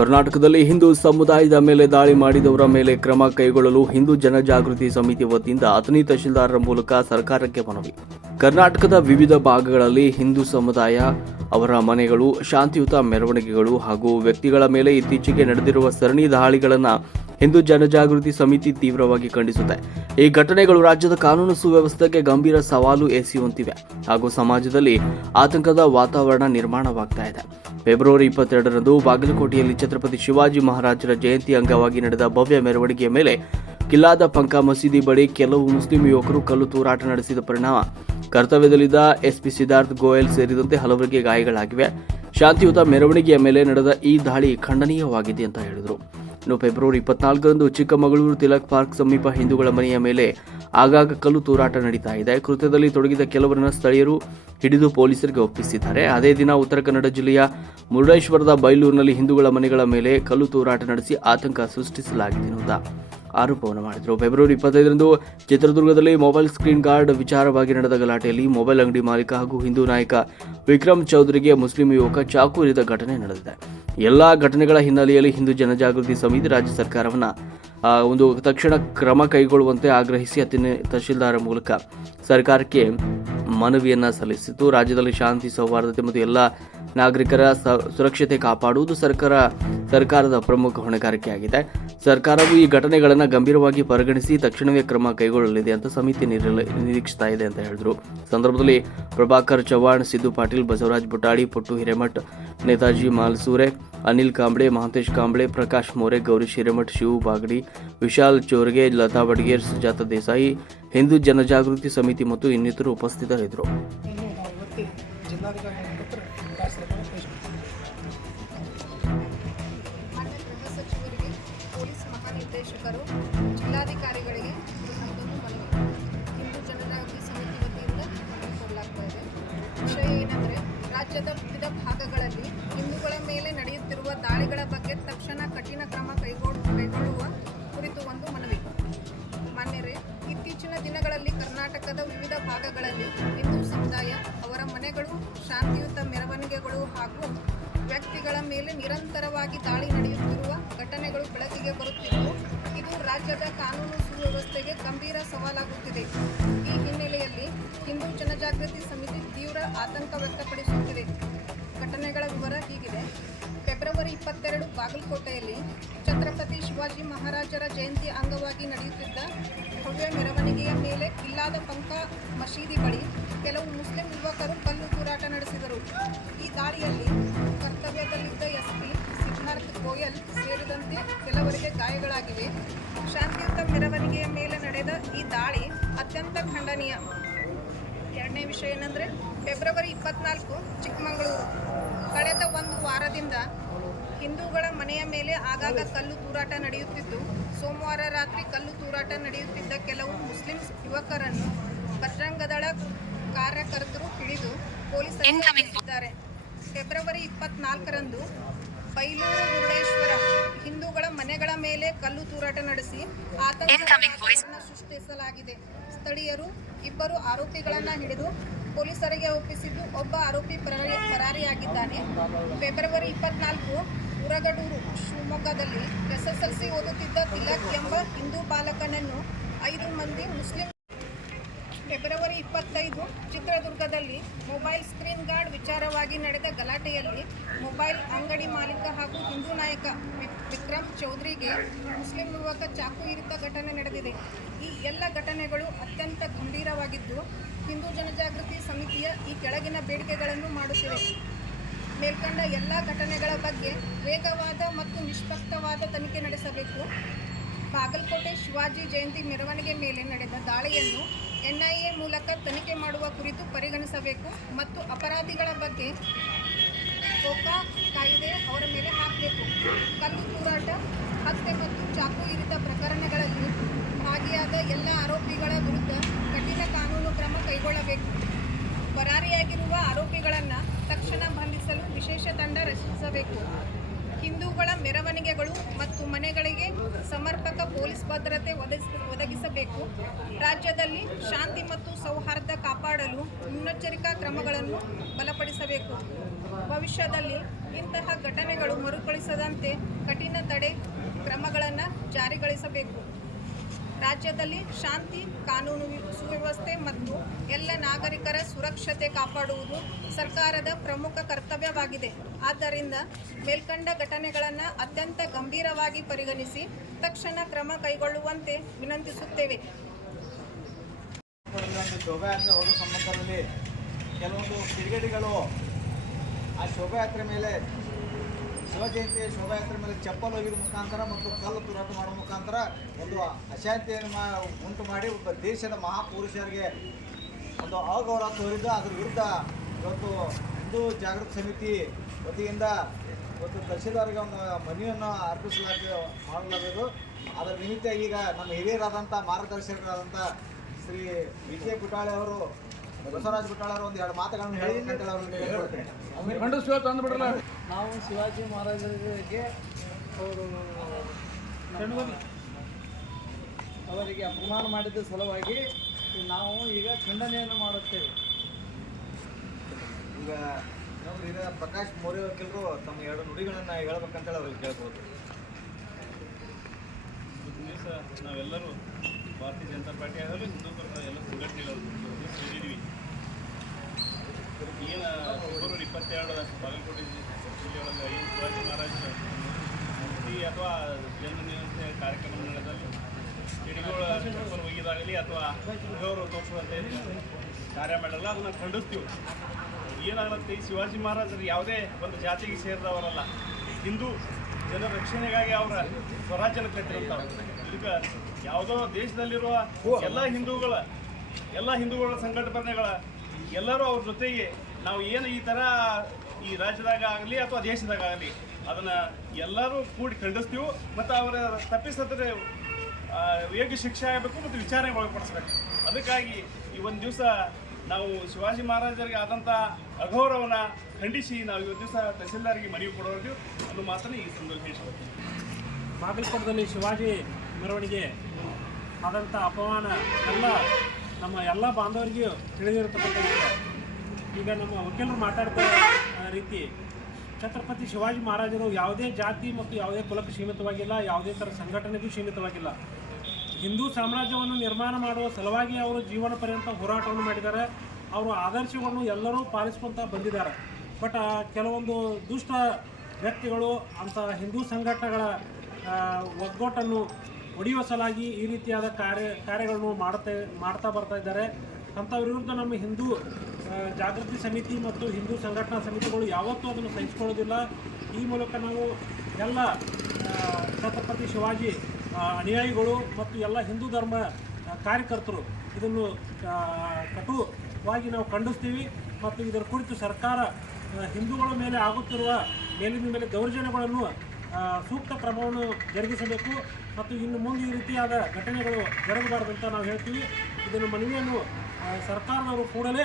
ಕರ್ನಾಟಕದಲ್ಲಿ ಹಿಂದೂ ಸಮುದಾಯದ ಮೇಲೆ ದಾಳಿ ಮಾಡಿದವರ ಮೇಲೆ ಕ್ರಮ ಕೈಗೊಳ್ಳಲು ಹಿಂದೂ ಜನಜಾಗೃತಿ ಸಮಿತಿ ವತಿಯಿಂದ ಅಥಣಿ ತಹಶೀಲ್ದಾರರ ಮೂಲಕ ಸರ್ಕಾರಕ್ಕೆ ಮನವಿ. ಕರ್ನಾಟಕದ ವಿವಿಧ ಭಾಗಗಳಲ್ಲಿ ಹಿಂದೂ ಸಮುದಾಯ, ಅವರ ಮನೆಗಳು, ಶಾಂತಿಯುತ ಮೆರವಣಿಗೆಗಳು ಹಾಗೂ ವ್ಯಕ್ತಿಗಳ ಮೇಲೆ ಇತ್ತೀಚೆಗೆ ನಡೆದಿರುವ ಸರಣಿ ದಾಳಿಗಳನ್ನು ಹಿಂದೂ ಜನಜಾಗೃತಿ ಸಮಿತಿ ತೀವ್ರವಾಗಿ ಖಂಡಿಸುತ್ತೆ. ಈ ಘಟನೆಗಳು ರಾಜ್ಯದ ಕಾನೂನು ಸುವ್ಯವಸ್ಥೆಗೆ ಗಂಭೀರ ಸವಾಲು ಎಸೆಯುವಂತಿವೆ ಹಾಗೂ ಸಮಾಜದಲ್ಲಿ ಆತಂಕದ ವಾತಾವರಣ ನಿರ್ಮಾಣವಾಗ್ತಾ ಇದೆ. ಫೆಬ್ರವರಿ 22ರಂದು ಬಾಗಲಕೋಟೆಯಲ್ಲಿ ಛತ್ರಪತಿ ಶಿವಾಜಿ ಮಹಾರಾಜರ ಜಯಂತಿ ಅಂಗವಾಗಿ ನಡೆದ ಭವ್ಯ ಮೆರವಣಿಗೆಯ ಮೇಲೆ ಕಿಲ್ಲಾದ ಪಂಕ ಮಸೀದಿ ಬಳಿ ಕೆಲವು ಮುಸ್ಲಿಂ ಯುವಕರು ಕಲ್ಲು ತೂರಾಟ ನಡೆಸಿದ ಪರಿಣಾಮ ಕರ್ತವ್ಯದಲ್ಲಿದ್ದ ಎಸ್ಪಿ ಸಿದ್ಧಾರ್ಥ ಗೋಯಲ್ ಸೇರಿದಂತೆ ಹಲವರಿಗೆ ಗಾಯಗಳಾಗಿವೆ. ಶಾಂತಿಯುತ ಮೆರವಣಿಗೆಯ ಮೇಲೆ ನಡೆದ ಈ ದಾಳಿ ಖಂಡನೀಯವಾಗಿದೆ ಅಂತ ಹೇಳಿದರು. ಇನ್ನು ಫೆಬ್ರವರಿ 24ರಂದು ಚಿಕ್ಕಮಗಳೂರು ತಿಲಕ್ ಪಾರ್ಕ್ ಸಮೀಪ ಹಿಂದೂಗಳ ಮನೆಯ ಮೇಲೆ ಆಗಾಗ ಕಲ್ಲು ತೂರಾಟ ನಡೀತಾ ಇದೆ. ಕೃತ್ಯದಲ್ಲಿ ತೊಡಗಿದ ಕೆಲವರನ್ನು ಸ್ಥಳೀಯರು ಹಿಡಿದು ಪೊಲೀಸರಿಗೆ ಒಪ್ಪಿಸಿದ್ದಾರೆ. ಅದೇ ದಿನ ಉತ್ತರ ಕನ್ನಡ ಜಿಲ್ಲೆಯ ಮುರುಡೇಶ್ವರದ ಬೈಲೂರಿನಲ್ಲಿ ಹಿಂದೂಗಳ ಮನೆಗಳ ಮೇಲೆ ಕಲ್ಲು ತೂರಾಟ ನಡೆಸಿ ಆತಂಕ ಸೃಷ್ಟಿಸಲಾಗಿದೆ ಎನ್ನುವ ಆರೋಪವನ್ನು ಮಾಡಿದರು. ಫೆಬ್ರವರಿ 25ರಂದು ಚಿತ್ರದುರ್ಗದಲ್ಲಿ ಮೊಬೈಲ್ ಸ್ಕ್ರೀನ್ ಗಾರ್ಡ್ ವಿಚಾರವಾಗಿ ನಡೆದ ಗಲಾಟೆಯಲ್ಲಿ ಮೊಬೈಲ್ ಅಂಗಡಿ ಮಾಲೀಕ ಹಾಗೂ ಹಿಂದೂ ನಾಯಕ ವಿಕ್ರಮ್ ಚೌಧರಿಗೆ ಮುಸ್ಲಿಂ ಯುವಕ ಚಾಕು ಇರಿದ ಘಟನೆ ನಡೆದಿದೆ. ಎಲ್ಲ ಘಟನೆಗಳ ಹಿನ್ನೆಲೆಯಲ್ಲಿ ಹಿಂದೂ ಜನಜಾಗೃತಿ ಸಮಿತಿ ರಾಜ್ಯ ಸರ್ಕಾರವನ್ನು ತಕ್ಷಣ ಕ್ರಮ ಕೈಗೊಳ್ಳುವಂತೆ ಆಗ್ರಹಿಸಿ ಅಥಣಿ ತಹಶೀಲ್ದಾರ ಮೂಲಕ ಸರ್ಕಾರಕ್ಕೆ ಮನವಿಯನ್ನ ಸಲ್ಲಿಸಿತು. ರಾಜ್ಯದಲ್ಲಿ ಶಾಂತಿ, ಸೌಹಾರ್ದತೆ ಮತ್ತು ಎಲ್ಲ ನಾಗರಿಕರ ಸುರಕ್ಷತೆ ಕಾಪಾಡುವುದು ಸರ್ಕಾರದ ಪ್ರಮುಖ ಹೊಣೆಗಾರಿಕೆಯಾಗಿದೆ. ಸರ್ಕಾರವು ಈ ಘಟನೆಗಳನ್ನು ಗಂಭೀರವಾಗಿ ಪರಿಗಣಿಸಿ ತಕ್ಷಣವೇ ಕ್ರಮ ಕೈಗೊಳ್ಳಲಿದೆ ಅಂತ ಸಮಿತಿ ನಿರೀಕ್ಷಿಸ್ತಾ ಇದೆ ಅಂತ ಹೇಳಿದರು. ಸಂದರ್ಭದಲ್ಲಿ ಪ್ರಭಾಕರ್ ಚವ್ಹಾಣ್, ಸಿದ್ದು ಪಾಟೀಲ್, ಬಸವರಾಜ್ ಬುಟಾಡಿ, ಪುಟ್ಟು ಹಿರೇಮಠ್, ನೇತಾಜಿ ಮಾಲ್ಸೂರೆ, ಅನಿಲ್ ಕಾಂಬ್ಳೆ, ಮಹಂತೇಶ್ ಕಾಂಬ್ಳೆ, ಪ್ರಕಾಶ್ ಮೋರೆ, ಗೌರೀಶ್ ಹಿರೇಮಠ್, ಶಿವು ಬಾಗಡಿ, ವಿಶಾಲ್ ಚೋರ್ಗೆ, ಲತಾ ಬಡ್ಗೇರ್, ಸುಜಾತ ದೇಸಾಯಿ, ಹಿಂದೂ ಜನಜಾಗೃತಿ ಸಮಿತಿ ಮತ್ತು ಇನ್ನಿತರರು ಉಪಸ್ಥಿತರಿದ್ದರು. ಪೊಲೀಸ್ ಮಹಾನಿರ್ದೇಶಕರು, ಜಿಲ್ಲಾಧಿಕಾರಿಗಳಿಗೆ ನಮ್ಮದೊಂದು ಮನವಿ. ಹಿಂದೂ ಜನಜಾಗೃತಿ ಸಮಿತಿ ವತಿಯಿಂದ ಮನವಿ ಕೊಡಲಾಗ್ತಾ ಇದೆ. ವಿಷಯ ಏನೆಂದರೆ, ರಾಜ್ಯದ ವಿವಿಧ ಭಾಗಗಳಲ್ಲಿ ಹಿಂದೂಗಳ ಮೇಲೆ ನಡೆಯುತ್ತಿರುವ ದಾಳಿಗಳ ಬಗ್ಗೆ ತಕ್ಷಣ ಕಠಿಣ ಕ್ರಮ ಕೈಗೊಳ್ಳುವ ಕುರಿತು ಒಂದು ಮನವಿ. ಮಾನ್ಯರೇ, ಇತ್ತೀಚಿನ ದಿನಗಳಲ್ಲಿ ಕರ್ನಾಟಕದ ವಿವಿಧ ಭಾಗಗಳಲ್ಲಿ ಹಿಂದೂ ಸಮುದಾಯ, ಅವರ ಮನೆಗಳು, ಶಾಂತಿಯುತ ಮೆರವಣಿಗೆಗಳು ಹಾಗೂ ವ್ಯಕ್ತಿಗಳ ಮೇಲೆ ನಿರಂತರವಾಗಿ ದಾಳಿ ನಡೆಯುತ್ತಿರುವ ಘಟನೆಗಳು ಬೆಳಕಿಗೆ ಬರುತ್ತಿದ್ದು, ಇದು ರಾಜ್ಯದ ಕಾನೂನು ಸುವ್ಯವಸ್ಥೆಗೆ ಗಂಭೀರ ಸವಾಲಾಗುತ್ತಿದೆ. ಈ ಹಿನ್ನೆಲೆಯಲ್ಲಿ ಹಿಂದೂ ಜನಜಾಗೃತಿ ಸಮಿತಿ ತೀವ್ರ ಆತಂಕ ವ್ಯಕ್ತಪಡಿಸುತ್ತಿದೆ. ಘಟನೆಗಳ ವಿವರ ಹೀಗಿದೆ. ಫೆಬ್ರವರಿ 22 ಬಾಗಲಕೋಟೆಯಲ್ಲಿ ಛತ್ರಪತಿ ಶಿವಾಜಿ ಮಹಾರಾಜರ ಜಯಂತಿ ಅಂಗವಾಗಿ ನಡೆಯುತ್ತಿದ್ದ ಭವ್ಯ ಮೆರವಣಿಗೆಯ ಮೇಲೆ ಕಿಲ್ಲಾದ ಪಂಕ ಮಸೀದಿ ಬಳಿ ಕೆಲವು ಮುಸ್ಲಿಂ ಯುವಕರು ಕಲ್ಲು ತೂರಾಟ ನಡೆಸಿದರು. ಈ ದಾಳಿಯಲ್ಲಿ ಕರ್ತವ್ಯದಲ್ಲಿದ್ದ ಎಸ್ಪಿ ಸಿದ್ಧಾರ್ಥ ಗೋಯಲ್ ಸೇರಿದಂತೆ ಕೆಲವರಿಗೆ ಗಾಯಗಳಾಗಿವೆ. ಶಾಂತಿಯುತ ಮೆರವಣಿಗೆಯ ಮೇಲೆ ನಡೆದ ಈ ದಾಳಿ ಅತ್ಯಂತ ಖಂಡನೀಯ. ಎರಡನೇ ವಿಷಯ ಏನಂದರೆ, ಫೆಬ್ರವರಿ 24 ಚಿಕ್ಕಮಗಳೂರು. ಕಳೆದ ಒಂದು ವಾರದಿಂದ ಹಿಂದೂಗಳ ಮನೆಯ ಮೇಲೆ ಆಗಾಗ ಕಲ್ಲು ತೂರಾಟ ನಡೆಯುತ್ತಿದ್ದು, ಸೋಮವಾರ ರಾತ್ರಿ ಕಲ್ಲು ತೂರಾಟ ನಡೆಯುತ್ತಿದ್ದ ಕೆಲವು ಮುಸ್ಲಿಂ ಯುವಕರನ್ನು ಬಜರಂಗದಳ ಕಾರ್ಯಕರ್ತರು ಹಿಡಿದು ಪೊಲೀಸರಿಗೆ ಒಪ್ಪಿಸಿದ್ದಾರೆ. ಫೆಬ್ರವರಿ 24ರಂದು ಬೈಲೂರು, ಮುರುಡೇಶ್ವರ ಹಿಂದೂಗಳ ಮನೆಗಳ ಮೇಲೆ ಕಲ್ಲು ತೂರಾಟ ನಡೆಸಿ ಆತಂಕ ಸೃಷ್ಟಿಸಲಾಗಿದೆ. ಸ್ಥಳೀಯರು 2 ಆರೋಪಿಗಳನ್ನು ಹಿಡಿದು ಪೊಲೀಸರಿಗೆ ಒಪ್ಪಿಸಿದ್ದು, ಒಬ್ಬ ಆರೋಪಿ ಪರಾರಿಯಾಗಿದ್ದಾನೆ. ಫೆಬ್ರವರಿ 24 ಉರಗಡೂರು, ಶಿವಮೊಗ್ಗದಲ್ಲಿ SSLC ಓದುತ್ತಿದ್ದ ತಿಲಕ್ ಎಂಬ ಹಿಂದೂ ಬಾಲಕನನ್ನು 5 ಮಂದಿ ಮುಸ್ಲಿಂ. ಫೆಬ್ರವರಿ 25 ಚಿತ್ರದುರ್ಗದಲ್ಲಿ ಮೊಬೈಲ್ ಸ್ಕ್ರೀನ್ ಗಾರ್ಡ್ ವಿಚಾರವಾಗಿ ನಡೆದ ಗಲಾಟೆಯಲ್ಲಿ ಮೊಬೈಲ್ ಅಂಗಡಿ ಮಾಲೀಕ ಹಾಗೂ ಹಿಂದೂ ನಾಯಕ ವಿಕ್ರಮ್ ಚೌಧರಿಗೆ ಮುಸ್ಲಿಂ ಯುವಕ ಚಾಕು ಇರಿದ ಘಟನೆ ನಡೆದಿದೆ. ಈ ಎಲ್ಲ ಘಟನೆಗಳು ಅತ್ಯಂತ ಗಂಭೀರವಾಗಿದ್ದು, ಹಿಂದೂ ಜನಜಾಗೃತಿ ಸಮಿತಿಯ ಈ ಕೆಳಗಿನ ಬೇಡಿಕೆಗಳನ್ನು ಮಾಡುತ್ತಿವೆ. ಮೇಲ್ಕಂಡ ಎಲ್ಲ ಘಟನೆಗಳ ಬಗ್ಗೆ ವೇಗವಾದ ಮತ್ತು ನಿಷ್ಪಕ್ಷಪಾತ ತನಿಖೆ ನಡೆಸಬೇಕು. ಬಾಗಲಕೋಟೆ ಶಿವಾಜಿ ಜಯಂತಿ ಮೆರವಣಿಗೆ ಮೇಲೆ ನಡೆದ ದಾಳಿಯನ್ನು NIA ಮೂಲಕ ತನಿಖೆ ಮಾಡುವ ಕುರಿತು ಪರಿಗಣಿಸಬೇಕು ಮತ್ತು ಅಪರಾಧಿಗಳ ಬಗ್ಗೆ ಕೋಕಾ ಕಾಯ್ದೆ ಅವರ ಮೇಲೆ ಹಾಕಬೇಕು. ಕಲ್ಲು ತೂರಾಟ, ಹತ್ಯೆ ಮತ್ತು ಚಾಕು ಇರಿತ ಪ್ರಕರಣಗಳಲ್ಲಿ ಭಾಗಿಯಾದ ಎಲ್ಲ ಆರೋಪಿಗಳ ವಿರುದ್ಧ ಕಠಿಣ ಕಾನೂನು ಕ್ರಮ ಕೈಗೊಳ್ಳಬೇಕು. ಪರಾರಿಯಾಗಿರುವ ಆರೋಪಿಗಳನ್ನು ತಕ್ಷಣ ಬಂಧಿಸಲು ವಿಶೇಷ ತಂಡ ರಚಿಸಬೇಕು. ಹಿಂದೂಗಳ ಮೆರವಣಿಗೆಗಳು ಮತ್ತು ಮನೆಗಳಿಗೆ ಸಮರ್ಪಕ ಪೊಲೀಸ್ ಭದ್ರತೆ ಒದಗಿಸಬೇಕು. ರಾಜ್ಯದಲ್ಲಿ ಶಾಂತಿ ಮತ್ತು ಸೌಹಾರ್ದ ಕಾಪಾಡ ಕಾಪಾಡಲು ಮುನ್ನೆಚ್ಚರಿಕಾ ಕ್ರಮಗಳನ್ನು ಬಲಪಡಿಸಬೇಕು. ಭವಿಷ್ಯದಲ್ಲಿ ಇಂತಹ ಘಟನೆಗಳು ಮರುಕಳಿಸದಂತೆ ಕಠಿಣ ತಡೆ ಕ್ರಮಗಳನ್ನು ಜಾರಿಗೊಳಿಸಬೇಕು. ರಾಜ್ಯದಲ್ಲಿ ಶಾಂತಿ, ಕಾನೂನು ಸುವ್ಯವಸ್ಥೆ ಮತ್ತು ಎಲ್ಲ ನಾಗರಿಕರ ಸುರಕ್ಷತೆ ಕಾಪಾಡುವುದು ಸರ್ಕಾರದ ಪ್ರಮುಖ ಕರ್ತವ್ಯವಾಗಿದೆ. ಆದ್ದರಿಂದ ಮೇಲ್ಕಂಡ ಘಟನೆಗಳನ್ನು ಅತ್ಯಂತ ಗಂಭೀರವಾಗಿ ಪರಿಗಣಿಸಿ ತಕ್ಷಣ ಕ್ರಮ ಕೈಗೊಳ್ಳುವಂತೆ ವಿನಂತಿಸುತ್ತೇವೆ. ಶೋಭಾಯಾತ್ರೆ ಹೋಗೋ ಸಂದರ್ಭದಲ್ಲಿ ಕೆಲವೊಂದು ಕಿಡಿಗೇಡಿಗಳು ಆ ಶೋಭಾಯಾತ್ರೆ ಮೇಲೆ ಶಿವಜಯಂತಿ ಶೋಭಾಯಾತ್ರೆ ಮೇಲೆ ಚಪ್ಪಲ್ ಒಗೆದ ಮುಖಾಂತರ ಮತ್ತು ಕಲ್ಲು ತೂರಾಟ ಮಾಡೋ ಮುಖಾಂತರ ಒಂದು ಅಶಾಂತಿಯನ್ನು ಉಂಟು ಮಾಡಿ ಒಬ್ಬ ದೇಶದ ಮಹಾಪುರುಷರಿಗೆ ಒಂದು ಅಗೌರವ ತೋರಿದ್ದು. ಅದರ ವಿರುದ್ಧ ಇವತ್ತು ಹಿಂದೂ ಜಾಗೃತಿ ಸಮಿತಿ ವತಿಯಿಂದ ಇವತ್ತು ತಹಶೀಲ್ದಾರ್ಗೆ ಒಂದು ಮನವಿಯನ್ನು ಮಾಡಲಾಗಬೇಕು. ಅದರ ನಿಮಿತ್ತ ಈಗ ನಮ್ಮ ಹಿರಿಯರಾದಂಥ ಮಾರ್ಗದರ್ಶಕರಾದಂಥ ಶ್ರೀ ವಿ ಕೆ ಪುಟಾಳೆ ಅವರು, ಬಸವರಾಜ ಪುಟಾಳೆ ಅವರು ಒಂದು ಎರಡು ಮಾತುಗಳನ್ನು ಹೇಳಿ ನಾವು ಶಿವಾಜಿ ಮಹಾರಾಜರಿಗೆ ಅವರಿಗೆ ಅಪಮಾನ ಮಾಡಿದ ಸಲುವಾಗಿ ನಾವು ಈಗ ಖಂಡನೆಯನ್ನು ಮಾಡುತ್ತೇವೆ. ಈಗ ಇನ್ನೊಬ್ರು ಈಗ ಪ್ರಕಾಶ್ ಮೌರ್ಯ ವಕೀಲರು ತಮ್ಮ ಎರಡು ನುಡಿಗಳನ್ನು ಹೇಳ್ಬೇಕಂತೇಳಿ ಅವ್ರಿಗೆ ಕೇಳ್ಬೋದು. ದಿವಸ ನಾವೆಲ್ಲರೂ ಭಾರತೀಯ ಜನತಾ ಪಾರ್ಟಿ ಆಗಲು ಹಿಂದೂ ಪರ ಎಲ್ಲ ಸಂಘಟನೆಗಳು ಸೇರಿದ್ವಿ. ಏನು ಫೆಬ್ರವರಿ 22 ಬಾಗಲಕೋಟೆ ಜಿಲ್ಲೆಯೊಳಗೆ ಏನು ಶಿವಾಜಿ ಮಹಾರಾಜ ಮೂರ್ತಿ ಅಥವಾ ಜನ್ಮದಿನ ಕಾರ್ಯಕ್ರಮ ನಡೆದಲ್ಲಿ ಕಿಡಿಗಳು ಚಪ್ಪಲ್ ಒಯ್ಯೋದಾಗಲಿ ಅಥವಾ ಅವರು ತೋರಿಸುವಂತೆ ಕಾರ್ಯ ಮಾಡಲ್ಲ, ಅದನ್ನು ಖಂಡಿಸ್ತೀವಿ. ಏನಾಗುತ್ತೆ, ಈ ಶಿವಾಜಿ ಮಹಾರಾಜರು ಯಾವುದೇ ಒಂದು ಜಾತಿಗೆ ಸೇರಿದವರಲ್ಲ, ಹಿಂದೂ ಜನರ ರಕ್ಷಣೆಗಾಗಿ ಅವರ ಸ್ವರಾಜ್ಯನ ಕಟ್ಟಿರುತ್ತಾರೆ. ಇದಕ್ಕೆ ಯಾವುದೋ ದೇಶದಲ್ಲಿರುವ ಎಲ್ಲ ಹಿಂದೂಗಳ ಸಂಘಟನೆಗಳ ಎಲ್ಲರೂ ಅವ್ರ ಜೊತೆಗೆ ನಾವು ಏನು ಈ ಥರ ಈ ರಾಜ್ಯದಾಗ ಆಗಲಿ ಅಥವಾ ದೇಶದಾಗ ಆಗಲಿ ಅದನ್ನು ಎಲ್ಲರೂ ಕೂಡಿ ಖಂಡಿಸ್ತೀವಿ. ಮತ್ತು ಅವರ ತಪ್ಪಿಸಿದ್ರೆ ಯೋಗ್ಯ ಶಿಕ್ಷೆ ಆಗಬೇಕು ಮತ್ತು ವಿಚಾರಣೆಗೆ ಒಳಪಡಿಸ್ಬೇಕು. ಅದಕ್ಕಾಗಿ ಈ ಒಂದು ದಿವಸ ನಾವು ಶಿವಾಜಿ ಮಹಾರಾಜರಿಗೆ ಆದಂಥ ಅಗೌರವನ ಖಂಡಿಸಿ ನಾವು ಇವತ್ತು ದಿವಸ ತಹಸೀಲ್ದಾರಿಗೆ ಮನವಿ ಕೊಡೋದು ಅನ್ನೋ ಮಾತನ್ನು ಈ ಸಂದರ್ಭ ತಿಳಿಸಬೇಕು. ಬಾಗಲಕೋಟದಲ್ಲಿ ಶಿವಾಜಿ ಮೆರವಣಿಗೆ ಆದಂಥ ಅಪಮಾನ ನಮ್ಮ ಎಲ್ಲ ಬಾಂಧವರಿಗೂ ತಿಳಿದಿರತಕ್ಕಂಥ ವಿಷಯ. ಈಗ ನಮ್ಮ ವಕೀಲರು ಮಾತಾಡ್ತಾ ರೀತಿ ಛತ್ರಪತಿ ಶಿವಾಜಿ ಮಹಾರಾಜರು ಯಾವುದೇ ಜಾತಿ ಮತ್ತು ಯಾವುದೇ ಕುಲಕ್ಕೆ ಸೀಮಿತವಾಗಿಲ್ಲ, ಯಾವುದೇ ಥರ ಸಂಘಟನೆಗೂ ಸೀಮಿತವಾಗಿಲ್ಲ. ಹಿಂದೂ ಸಾಮ್ರಾಜ್ಯವನ್ನು ನಿರ್ಮಾಣ ಮಾಡುವ ಸಲುವಾಗಿ ಅವರು ಜೀವನ ಪರ್ಯಂತ ಹೋರಾಟವನ್ನು ಮಾಡಿದ್ದಾರೆ. ಅವರು ಆದರ್ಶಗಳನ್ನು ಎಲ್ಲರೂ ಪಾಲಿಸ್ಕೊಳ್ತಾ ಬಂದಿದ್ದಾರೆ. ಬಟ್ ಕೆಲವೊಂದು ದುಷ್ಟ ವ್ಯಕ್ತಿಗಳು ಅಂಥ ಹಿಂದೂ ಸಂಘಟನೆಗಳ ಒಗ್ಗಟ್ಟನ್ನು ಒಡೆಯುವ ಸಲಾಗಿ ಈ ರೀತಿಯಾದ ಕಾರ್ಯಗಳನ್ನು ಮಾಡ್ತಾ ಬರ್ತಾ ಇದ್ದಾರೆ. ಅಂಥ ವಿರುದ್ಧ ನಮ್ಮ ಹಿಂದೂ ಜಾಗೃತಿ ಸಮಿತಿ ಮತ್ತು ಹಿಂದೂ ಸಂಘಟನಾ ಸಮಿತಿಗಳು ಯಾವತ್ತೂ ಅದನ್ನು ಸಹಿಸಿಕೊಳ್ಳೋದಿಲ್ಲ. ಈ ಮೂಲಕ ನಾವು ಎಲ್ಲ ಛತ್ರಪತಿ ಶಿವಾಜಿ ಅನುಯಾಯಿಗಳು ಮತ್ತು ಎಲ್ಲ ಹಿಂದೂ ಧರ್ಮ ಕಾರ್ಯಕರ್ತರು ಇದನ್ನು ಕಟುವಾಗಿ ನಾವು ಖಂಡಿಸ್ತೀವಿ. ಮತ್ತು ಇದರ ಕುರಿತು ಸರ್ಕಾರ ಹಿಂದೂಗಳ ಮೇಲೆ ಆಗುತ್ತಿರುವ ಮೇಲಿನ ಮೇಲೆ ದೌರ್ಜನ್ಯಗಳನ್ನು ಸೂಕ್ತ ಕ್ರಮವನ್ನು ಜರುಗಿಸಬೇಕು ಮತ್ತು ಇನ್ನು ಮುಂದೆ ಈ ರೀತಿಯಾದ ಘಟನೆಗಳು ಜರುಗಬಾರ್ದಂತ ನಾವು ಹೇಳ್ತೀವಿ. ಇದನ್ನು ಮನವಿಯನ್ನು ಸರ್ಕಾರದವರು ಕೂಡಲೇ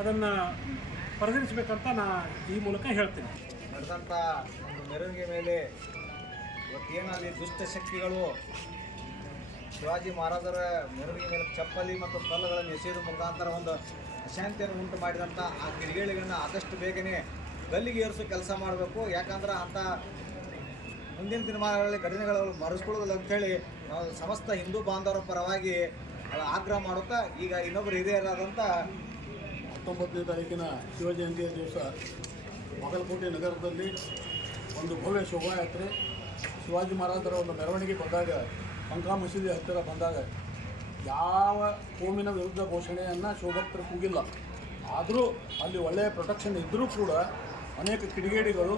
ಅದನ್ನು ಪರಿಗಣಿಸಬೇಕಂತ ಈ ಮೂಲಕ ಹೇಳ್ತೀನಿ. ನಡೆದಂಥ ಒಂದು ಮೆರವಣಿಗೆ ಮೇಲೆ ಇವತ್ತೇನಲ್ಲಿ ದುಷ್ಟಶಕ್ತಿಗಳು ಶಿವಾಜಿ ಮಹಾರಾಜರ ಮೆರವಣಿಗೆ ಮೇಲೆ ಚಪ್ಪಲಿ ಮತ್ತು ಕಲ್ಲುಗಳನ್ನು ಎಸೆಯುವ ಮುಖಾಂತರ ಒಂದು ಅಶಾಂತಿಯನ್ನು ಉಂಟು ಮಾಡಿದಂಥ ಆ ಕಿಡಿಗೇಡಿಗಳನ್ನು ಆದಷ್ಟು ಬೇಗನೆ ಗಲ್ಲಿಗೆ ಏರಿಸೋ ಕೆಲಸ ಮಾಡಬೇಕು. ಯಾಕಂದ್ರೆ ಅಂಥ ಮುಂದಿನ ದಿನಮಾನಗಳಲ್ಲಿ ಘಟನೆಗಳು ಮರೆಸ್ಕೊಳ್ಳೋದಿಲ್ಲ ಅಂಥೇಳಿ ನಾವು ಸಮಸ್ತ ಹಿಂದೂ ಬಾಂಧವರ ಪರವಾಗಿ ಆಗ್ರಹ ಮಾಡುತ್ತಾ ಈಗ ಇನ್ನೊಬ್ಬರು ಹಿರಿಯರಾದಂಥ 19ನೇ ತಾರೀಕಿನ ಶಿವಜಯಂತಿಯ ದಿವಸ ಬಾಗಲಕೋಟೆ ನಗರದಲ್ಲಿ ಒಂದು ಭವ್ಯ ಶೋಭಾಯಾತ್ರೆ ಶಿವಾಜಿ ಮಹಾರಾಜರ ಒಂದು ಮೆರವಣಿಗೆ ಬಂದಾಗ ಅಂಕಾ ಮಸೀದಿ ಹತ್ತಿರ ಬಂದಾಗ ಯಾವ ಕೋಮಿನ ವಿರುದ್ಧ ಘೋಷಣೆಯನ್ನು ಶಿವಭಕ್ತರು ಕೂಗಿಲ್ಲ. ಆದರೂ ಅಲ್ಲಿ ಒಳ್ಳೆಯ ಪ್ರೊಟೆಕ್ಷನ್ ಇದ್ದರೂ ಕೂಡ ಅನೇಕ ಕಿಡಿಗೇಡಿಗಳು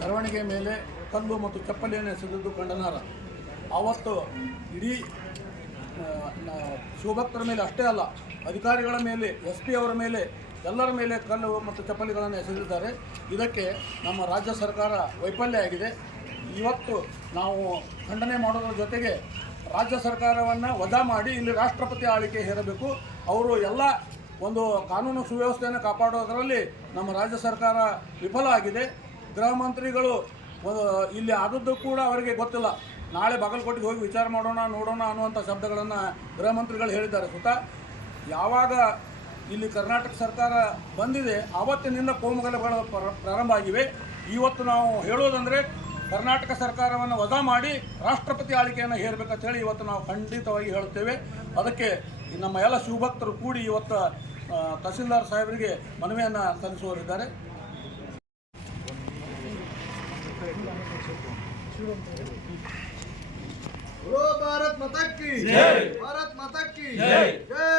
ಮೆರವಣಿಗೆ ಮೇಲೆ ಕಲ್ಲು ಮತ್ತು ಚಪ್ಪಲಿಯನ್ನು ಎಸೆದಿದ್ದು ಖಂಡನಾರ್ಹ. ಆವತ್ತು ಇಡೀ ಶಿವಭಕ್ತರ ಮೇಲೆ ಅಷ್ಟೇ ಅಲ್ಲ, ಅಧಿಕಾರಿಗಳ ಮೇಲೆ, SP ಅವರ ಮೇಲೆ, ಎಲ್ಲರ ಮೇಲೆ ಕಲ್ಲು ಮತ್ತು ಚಪ್ಪಲಿಗಳನ್ನು ಎಸೆದಿದ್ದಾರೆ. ಇದಕ್ಕೆ ನಮ್ಮ ರಾಜ್ಯ ಸರ್ಕಾರ ವೈಫಲ್ಯ ಆಗಿದೆ. ಇವತ್ತು ನಾವು ಖಂಡನೆ ಮಾಡೋದ್ರ ಜೊತೆಗೆ ರಾಜ್ಯ ಸರ್ಕಾರವನ್ನು ವಜಾ ಮಾಡಿ ಇಲ್ಲಿ ರಾಷ್ಟ್ರಪತಿ ಆಳ್ವಿಕೆ ಹೇರಬೇಕು. ಅವರು ಎಲ್ಲ ಒಂದು ಕಾನೂನು ಸುವ್ಯವಸ್ಥೆಯನ್ನು ಕಾಪಾಡೋದರಲ್ಲಿ ನಮ್ಮ ರಾಜ್ಯ ಸರ್ಕಾರ ವಿಫಲ ಆಗಿದೆ. ಗೃಹ ಮಂತ್ರಿಗಳು ಇಲ್ಲಿ ಆದದ್ದು ಕೂಡ ಅವರಿಗೆ ಗೊತ್ತಿಲ್ಲ. ನಾಳೆ ಬಾಗಲಕೋಟೆಗೆ ಹೋಗಿ ವಿಚಾರ ಮಾಡೋಣ, ನೋಡೋಣ ಅನ್ನುವಂಥ ಶಬ್ದಗಳನ್ನು ಗೃಹ ಮಂತ್ರಿಗಳು ಹೇಳಿದ್ದಾರೆ. ಸುತ ಯಾವಾಗ ಇಲ್ಲಿ ಕರ್ನಾಟಕ ಸರ್ಕಾರ ಬಂದಿದೆ ಆವತ್ತಿನಿಂದ ಕೋಮುಗಲಭೆಗಳು ಪ್ರಾರಂಭ ಆಗಿವೆ. ಇವತ್ತು ನಾವು ಹೇಳೋದಂದರೆ ಕರ್ನಾಟಕ ಸರ್ಕಾರವನ್ನು ವಜಾ ಮಾಡಿ ರಾಷ್ಟ್ರಪತಿ ಆಳ್ವಿಕೆಯನ್ನು ಹೇರಬೇಕಂತ ಹೇಳಿ ಇವತ್ತು ನಾವು ಖಂಡಿತವಾಗಿ ಹೇಳುತ್ತೇವೆ. ಅದಕ್ಕೆ ನಮ್ಮ ಎಲ್ಲ ಶಿವಭಕ್ತರು ಕೂಡಿ ಇವತ್ತು ತಹಸೀಲ್ದಾರ್ ಸಾಹೇಬರಿಗೆ ಮನವಿಯನ್ನು ಸಲ್ಲಿಸುವವರಿದ್ದಾರೆ. भारत माता की जय, भारत माता की जय, जय